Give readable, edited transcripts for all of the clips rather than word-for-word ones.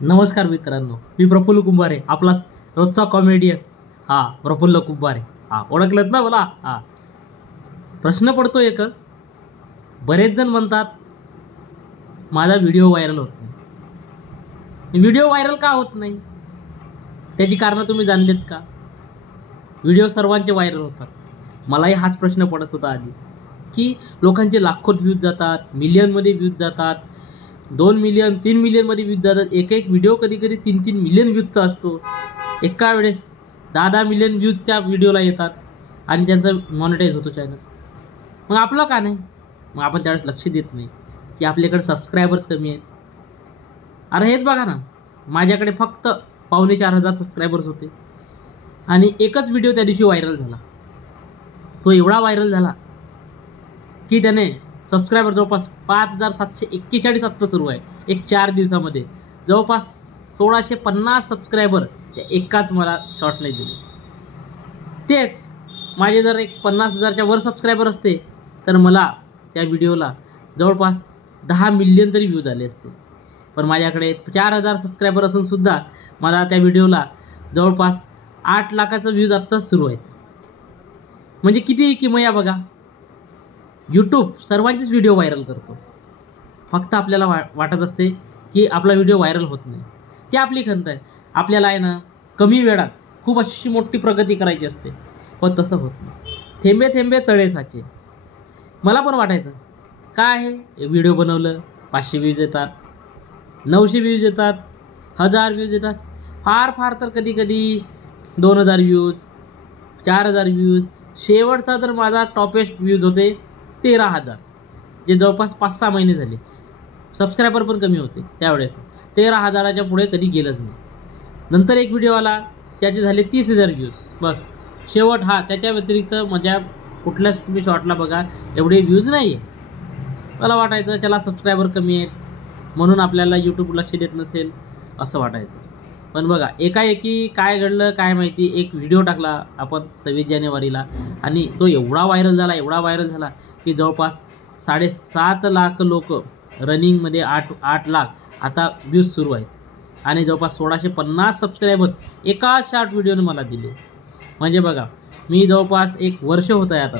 नमस्कार मित्रांनो, मी प्रफुल्ल कुंभारे, आपला रोजचा कॉमेडियन. प्रफुल्ल कुंभारे. ओळखलंत ना मला? प्रश्न पडतो एकच. बरेच जण म्हणतात माझा व्हिडिओ व्हायरल होत नाही. व्हिडिओ व्हायरल का होत नाही? त्याची कारणं तुम्ही जाणलेत का? व्हिडिओ सर्वांचे व्हायरल होतात. मलाही हाच प्रश्न पडत होता आधी, की लोकांचे लाखोत व्ह्यूज जातात, मिलियनमध्ये व्ह्यूज जातात, 2 मिलियन 3 मिलियनमध्ये व्ह्यूज जातात. एक व्हिडिओ कधी कधी 3 मिलियन व्ह्यूजचा असतो. एका वेळेस 10 मिलियन व्ह्यूज त्या व्हिडिओला येतात आणि त्यांचं मॉनिटाईज होतो चॅनल. मग आपलं का नाही? मग आपण त्यावेळेस लक्ष देत नाही की आपल्याकडे सबस्क्रायबर्स कमी आहेत. अरे हेच बघा ना, माझ्याकडे फक्त 4,500 सबस्क्रायबर्स होते आणि एकच व्हिडिओ त्या दिवशी व्हायरल झाला. तो एवढा व्हायरल झाला की त्याने सबस्क्रायबर जवळपास 5,741 आत्ता सुरू आहे. 4 दिवसामध्ये जवळपास 1,650 सबस्क्रायबर त्या एकाच मला शॉर्टने दिले. तेच माझे जर 50,000च्या वर सबस्क्रायबर असते तर मला त्या व्हिडिओला जवळपास 10 मिलियन तरी व्ह्यूज आले असते. पण माझ्याकडे 4,000 सबस्क्रायबर असूनसुद्धा मला त्या व्हिडिओला जवळपास 8 लाखाचं व्ह्यूज आत्ताच सुरू आहेत. म्हणजे किती किमया बघा. यूट्यूब सर्वांचेच व्हिडिओ व्हायरल करतो. फक्त आपल्याला वाटत असते की आपला व्हिडिओ व्हायरल होत नाही. ती आपली खंत आहे. आपल्याला आहे ना, कमी वेळात खूप अशी मोठी प्रगती करायची असते, पण तसं होत नाही. थेंबे थेंबे तळे साचे. मला पण वाटायचं काय आहे, व्हिडिओ बनवलं 500 व्ह्यूज येतात, 900 व्ह्यूज येतात, 1000 व्ह्यूज येतात, फार तर कधी कधी 2,000 व्ह्यूज, 4,000 व्ह्यूज. शेवटचा तर माझा टॉपेस्ट व्ह्यूज होते 13,000, जे जवळपास 5-6 महिने झाले. सबस्क्रायबर पण कमी होते त्यावेळेस. 13,000च्या पुढे कधी गेलंच नाही. नंतर एक व्हिडिओ आला, त्याचे झाले 30,000 व्ह्यूज. बस शेवट. त्याच्या व्यतिरिक्त माझ्या कुठल्याच तुम्ही शॉर्टला बघा एवढे व्ह्यूज नाही आहे. मला वाटायचं चला सबस्क्रायबर कमी आहेत म्हणून आपल्याला यूट्यूब लक्ष देत नसेल असं वाटायचं. पण बघा एकाएकी काय घडलं काय माहिती. एक व्हिडिओ टाकला आपण 26 जानेवारीला आणि तो एवढा व्हायरल झाला की जवळपास 7.5 लाख लोक रनिंगमध्ये 8 लाख आता व्ह्यूज सुरू आहेत आणि जवळपास 1,650 सबस्क्रायबर एका शॉर्ट व्हिडिओने मला दिले. म्हणजे बघा, मी जवळपास 1 वर्ष होत आहे आता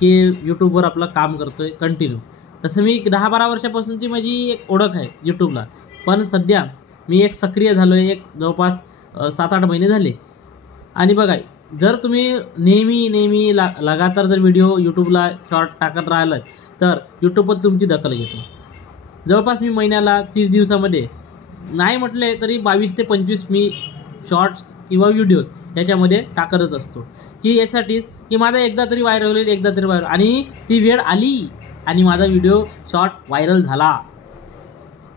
की यूट्यूबवर आपलं काम करतो आहे कंटिन्यू. तसं मी 10-12 वर्षापासूनची माझी एक ओळख आहे यूट्यूबला. पण सध्या मी एक सक्रिय झालो आहे जवळपास 7-8 महिने झाले. आणि बघा, जर तुम्ही नेहमी लगातार जर व्हिडिओ यूट्यूबला शॉर्ट टाकत राहिलं तर यूट्यूबवर तुमची दखल घेतो. जवळपास मी महिन्याला 30 दिवसामध्ये नाही म्हटले तरी 22 ते 25 मी शॉर्ट्स किंवा व्हिडिओज याच्यामध्ये टाकतच असतो, की यासाठीच की माझा एकदा तरी व्हायरल आणि ती वेळ आली आणि माझा व्हिडिओ शॉर्ट व्हायरल झाला.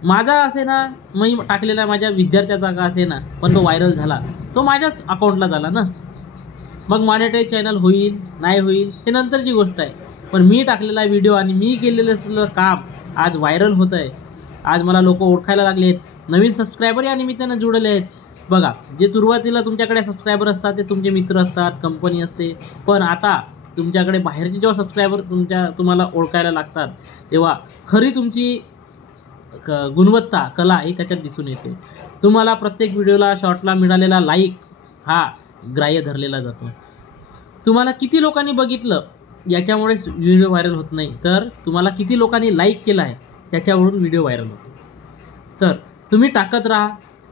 माझा असे ना, मी टाकलेला माझ्या विद्यार्थ्याचा का असे ना, पण तो व्हायरल झाला. तो माझ्याच अकाउंटला झाला ना. मग मॉनिटाईज चॅनल होईल नाही होईल हे नंतरची गोष्ट आहे. पण मी टाकलेला व्हिडिओ आणि मी केलेलं असलेलं काम आज व्हायरल होत आहे. आज मला लोक ओळखायला लागले आहेत. नवीन सबस्क्रायबर या निमित्तानं जुळले आहेत. बघा, जे सुरुवातीला तुमच्याकडे सबस्क्रायबर असतात ते तुमचे मित्र असतात, कंपनी असते. पण आता तुमच्याकडे बाहेरचे जेव्हा सबस्क्रायबर तुम्हाला ओळखायला लागतात तेव्हा खरी तुमची गुणवत्ता कला ही त्याच्यात दिसून येते. तुम्हाला प्रत्येक व्हिडिओला शॉर्टला मिळालेला लाईक ग्राह्य धरलेला जातो. तुम्हाला किती लोकांनी बघितलं याच्यामुळेच व्हिडिओ व्हायरल होत नाही, तर तुम्हाला किती लोकांनी लाईक केला आहे त्याच्यावरून व्हिडिओ व्हायरल होतो. तर तुम्ही टाकत राहा,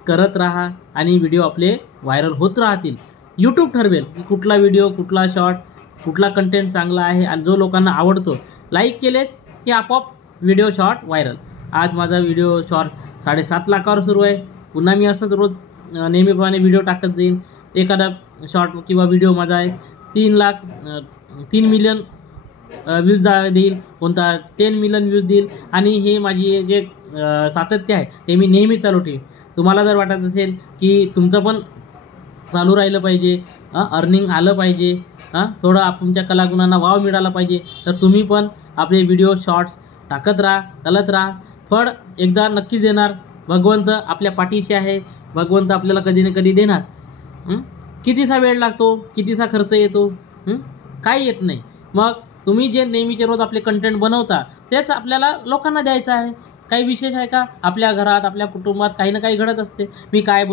करत राहा आणि व्हिडिओ आपले व्हायरल होत राहतील. यूट्यूब ठरवेल की कुठला व्हिडिओ, कुठला शॉर्ट, कुठला कंटेंट चांगला आहे आणि जो लोकांना आवडतो. लाईक केलेत की आपोआप व्हिडिओ शॉर्ट व्हायरल. आज माझा व्हिडिओ शॉर्ट 7.5 लाखावर सुरू आहे. पुन्हा मी असंच रोज नेहमीप्रमाणे व्हिडिओ टाकत जाईन. एखादा शॉर्ट किंवा व्हिडिओ माझा आहे 3 मिलियन व्ह्यूज देईल, कोणता 10 मिलियन व्ह्यूज देईल. आणि हे माझी जे सातत्य आहे ते मी नेहमी चालू ठेवीन. तुम्हाला जर वाटत असेल की तुमचं पण चालू राहिलं पाहिजे, अर्निंग आलं पाहिजे, थोडं तुमच्या कलागुणांना वाव मिळाला पाहिजे, तर तुम्ही पण आपले व्हिडिओ शॉर्ट्स टाकत राहा, चालत राहा. फळ एकदा नक्कीच देणार. भगवंत आपल्या पाठीशी आहे. भगवंत आपल्याला कधी ना कधी देणार. कितीसा वेळ लागतो, कितीसा खर्च येतो, काही येत नाही. मग तुम्ही जे नेहमीचे रोज आपले कंटेंट बनवता तेच आपल्याला लोकांना द्यायचं आहे. काही विशेष आहे का? आपल्या घरात आपल्या कुटुंबात काही ना काही घडत असते. मी काय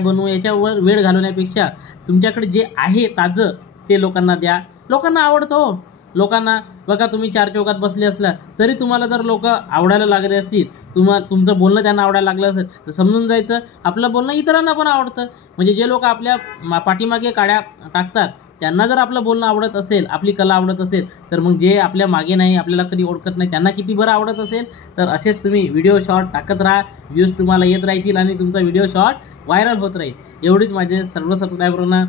बनवू याच्यावर वेळ घालवण्यापेक्षा तुमच्याकडे जे आहे ताजं ते लोकांना द्या. लोकांना आवडतं हो. लोकांना बघा, तुम्ही चार चौकात बसले असला तरी तुम्हाला जर लोक आवडायला लागले असतील, तुमचं बोलणं त्यांना आवडायला लागलं असेल तर समजून जायचं आपलं बोलणं इतरांना पण आवडतं. म्हणजे जे लोक आपल्या पाठीमागे काड्या टाकतात त्यांना जर आपलं बोलणं आवडत असेल, आपली कला आवडत असेल, तर मग जे आपल्या मागे नाही, आपल्याला कधी ओळखत नाही, त्यांना किती बरं आवडत असेल. तर असेच तुम्ही व्हिडिओ शॉर्ट टाकत राहा, व्ह्यूज तुम्हाला येत राहतील आणि तुमचा व्हिडिओ शॉर्ट व्हायरल होत राहील. एवढीच माझे सर्व सबस्क्रायबरांना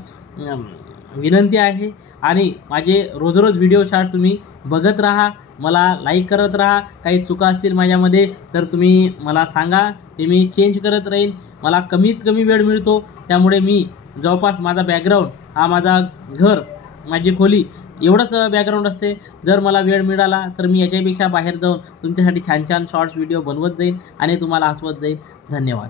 विनंती आहे. आणि माझे रोज व्हिडिओ शॉर्ट तुम्ही बघत राहा, मला लाईक करत राहा. काही चुका असतील माझ्यामध्ये तर तुम्ही मला सांगा, ते मी चेंज करत राहील. मला कमीत कमी वेळ मिळतो, त्यामुळे मी जवळपास माझा बॅकग्राऊंड हा माझा घर, माझी खोली एवढंच बॅकग्राऊंड असते. जर मला वेळ मिळाला तर मी याच्यापेक्षा बाहेर जाऊन तुमच्यासाठी छान छान शॉर्ट्स व्हिडिओ बनवत जाईन आणि तुम्हाला हसवत जाईन. धन्यवाद.